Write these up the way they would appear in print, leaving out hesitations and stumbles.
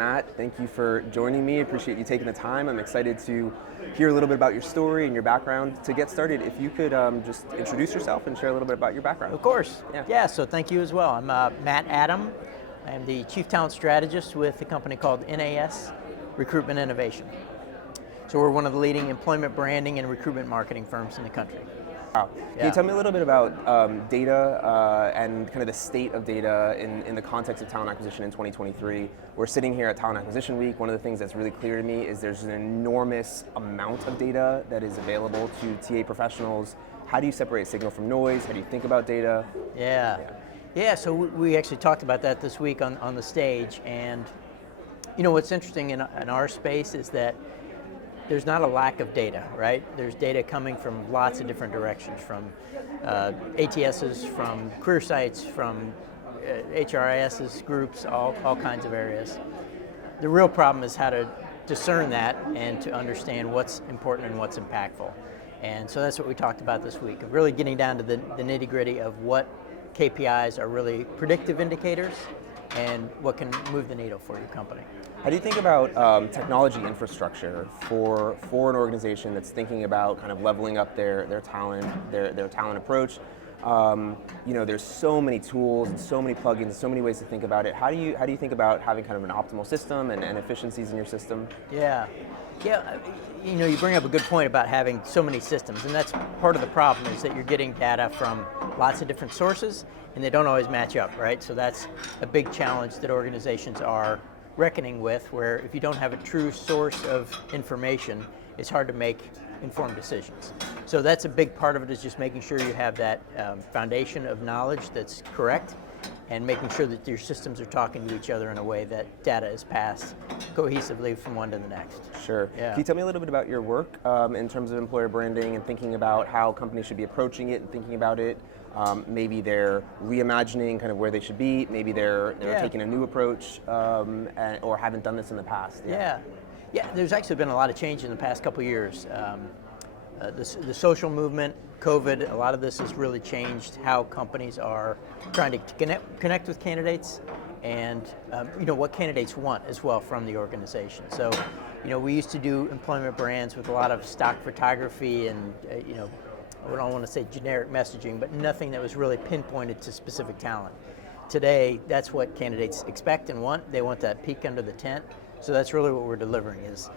Matt, thank you for joining me. I appreciate you taking the time. I'm excited to hear a little bit about your story and your background. To get started, if you could just introduce yourself and share a little bit about your background. Of course. Yeah. So thank you as well. I'm Matt Adam. I'm the Chief Talent Strategist with a company called NAS Recruitment Innovation. So we're one of the leading employment branding and recruitment marketing firms in the country. Wow. Can you tell me a little bit about data and kind of the state of data in the context of talent acquisition in 2023? We're sitting here at Talent Acquisition Week. One of the things that's really clear to me is there's an enormous amount of data that is available to TA professionals. How do you separate signal from noise? How do you think about data? Yeah, so we actually talked about that this week on the stage, and you know what's interesting in our space is that there's not a lack of data, right? There's data coming from lots of different directions, from ATSs, from career sites, from HRISs, groups, all kinds of areas. The real problem is how to discern that and to understand what's important and what's impactful. And so that's what we talked about this week, really getting down to the nitty-gritty of what KPIs are really predictive indicators and what can move the needle for your company. How do you think about technology infrastructure for an organization that's thinking about kind of leveling up their talent, their talent approach? There's so many tools and so many plugins, so many ways to think about it. How do you think about having kind of an optimal system and efficiencies in your system? Yeah. You bring up a good point about having so many systems, and that's part of the problem is that you're getting data from lots of different sources, and they don't always match up, right? So that's a big challenge that organizations are reckoning with, where if you don't have a true source of information, it's hard to make informed decisions. So that's a big part of it, is just making sure you have that foundation of knowledge that's correct, and making sure that your systems are talking to each other in a way that data is passed cohesively from one to the next. Sure. Yeah. Can you tell me a little bit about your work in terms of employer branding and thinking about how companies should be approaching it and thinking about it? Maybe they're reimagining kind of where they should be. Maybe they're taking a new approach or haven't done this in the past. Yeah. There's actually been a lot of change in the past couple of years. The social movement, COVID, a lot of this has really changed how companies are trying to connect with candidates and what candidates want as well from the organization. So, we used to do employment brands with a lot of stock photography and I don't want to say generic messaging, but nothing that was really pinpointed to specific talent. Today, that's what candidates expect and want. They want that peek under the tent. So that's really what we're delivering, is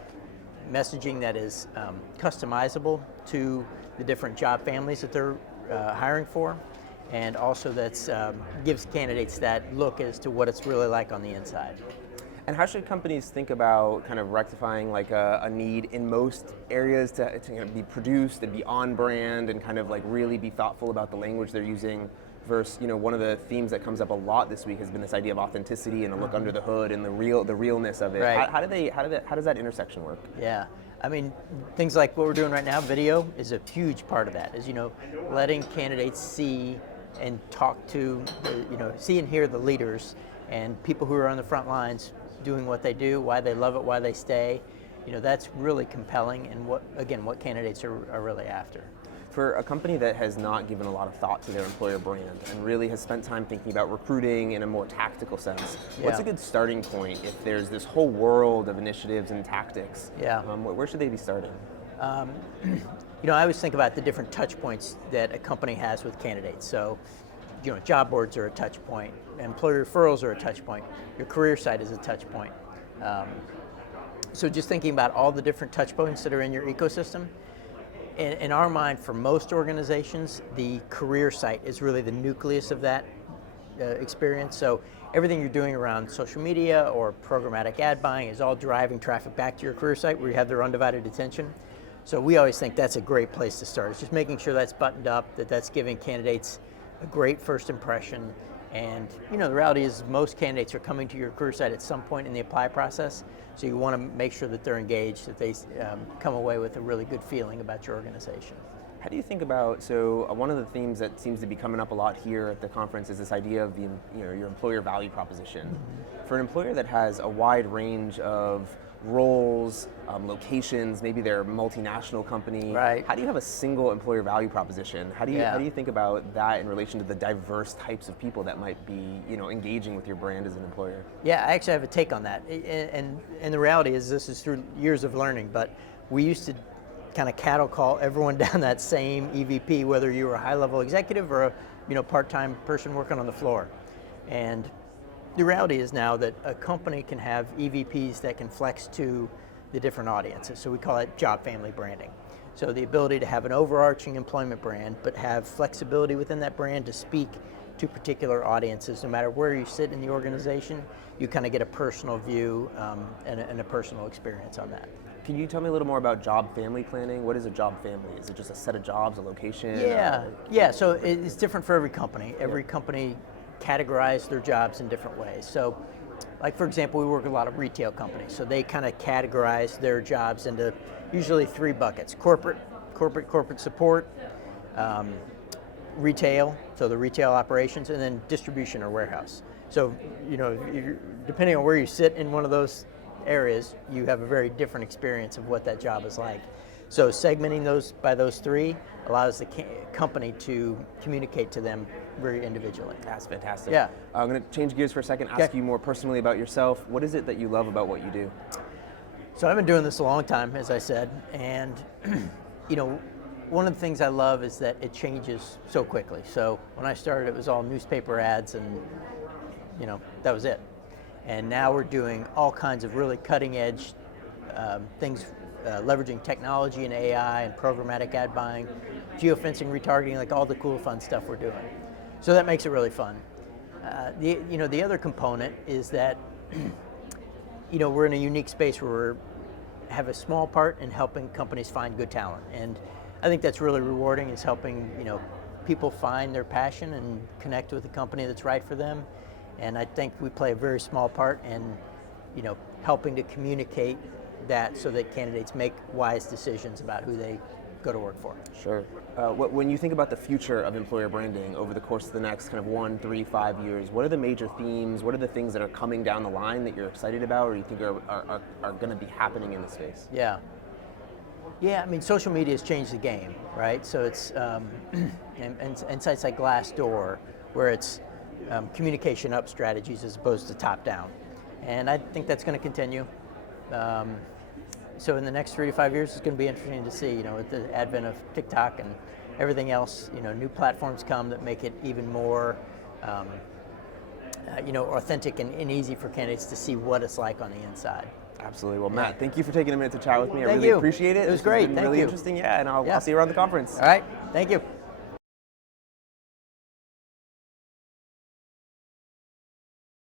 messaging that is customizable to the different job families that they're hiring for, and also that's gives candidates that look as to what it's really like on the inside. And how should companies think about kind of rectifying like a need in most areas to be produced and be on brand and kind of like really be thoughtful about the language they're using versus, one of the themes that comes up a lot this week has been this idea of authenticity and a look under the hood and the realness of it. Right. How does that intersection work? Yeah. I mean, things like what we're doing right now, video is a huge part of that, is, letting candidates see and talk to, see and hear the leaders and people who are on the front lines doing what they do, why they love it, why they stay. That's really compelling, and what candidates are really after. For a company that has not given a lot of thought to their employer brand and really has spent time thinking about recruiting in a more tactical sense, what's a good starting point if there's this whole world of initiatives and tactics? Where should they be starting? I always think about the different touch points that a company has with candidates. So, job boards are a touch point, employer referrals are a touch point, your career site is a touch point. So just thinking about all the different touch points that are in your ecosystem, in our mind, for most organizations, the career site is really the nucleus of that experience. So everything you're doing around social media or programmatic ad buying is all driving traffic back to your career site where you have their undivided attention. So we always think that's a great place to start. It's just making sure that's buttoned up, that's giving candidates a great first impression. And the reality is most candidates are coming to your career site at some point in the apply process. So you want to make sure that they're engaged, that they come away with a really good feeling about your organization. How do you think about, one of the themes that seems to be coming up a lot here at the conference is this idea of your employer value proposition. Mm-hmm. For an employer that has a wide range of roles, locations, maybe they're a multinational company. Right. How do you have a single employer value proposition? How do you Yeah. how do you think about that in relation to the diverse types of people that might be, engaging with your brand as an employer? Yeah, I actually have a take on that. And the reality is this is through years of learning, but we used to kind of cattle call everyone down that same EVP, whether you were a high-level executive or a part-time person working on the floor. And the reality is now that a company can have EVPs that can flex to the different audiences. So we call it job family branding. So the ability to have an overarching employment brand, but have flexibility within that brand to speak to particular audiences. No matter where you sit in the organization, you kind of get a personal view and a personal experience on that. Can you tell me a little more about job family planning? What is a job family? Is it just a set of jobs, a location? Yeah. So it's different for every company. Every company categorize their jobs in different ways. So, like for example, we work with a lot of retail companies. So they kind of categorize their jobs into usually 3 buckets: corporate support, retail, so the retail operations, and then distribution or warehouse. So, depending on where you sit in one of those areas, you have a very different experience of what that job is like. So segmenting those by those 3 allows the company to communicate to them very individually. That's fantastic. Yeah. I'm going to change gears for a second, ask you more personally about yourself. What is it that you love about what you do? So I've been doing this a long time, as I said, and one of the things I love is that it changes so quickly. So when I started, it was all newspaper ads, and that was it. And now we're doing all kinds of really cutting edge things, leveraging technology and AI and programmatic ad buying, geofencing, retargeting, like all the cool fun stuff we're doing. So that makes it really fun. The other component is that we're in a unique space where we have a small part in helping companies find good talent, and I think that's really rewarding. Is helping people find their passion and connect with a company that's right for them. And I think we play a very small part in, helping to communicate that so that candidates make wise decisions about who they go to work for. Sure. When you think about the future of employer branding over the course of the next kind of 1, 3, 5 years, what are the major themes? What are the things that are coming down the line that you're excited about, or you think are going to be happening in the space? Yeah. I mean, social media has changed the game, right? So it's and sites like Glassdoor, where it's communication up strategies as opposed to top down, and I think that's going to continue. So in the next 3 to 5 years, it's going to be interesting to see, with the advent of TikTok and everything else, new platforms come that make it even more, authentic and easy for candidates to see what it's like on the inside. Absolutely. Well, Matt, thank you for taking a minute to chat with me. I Thank really you. appreciate it. It was great. Been Thank really you. interesting. Yeah, and I'll see you around the conference. All right. Thank you.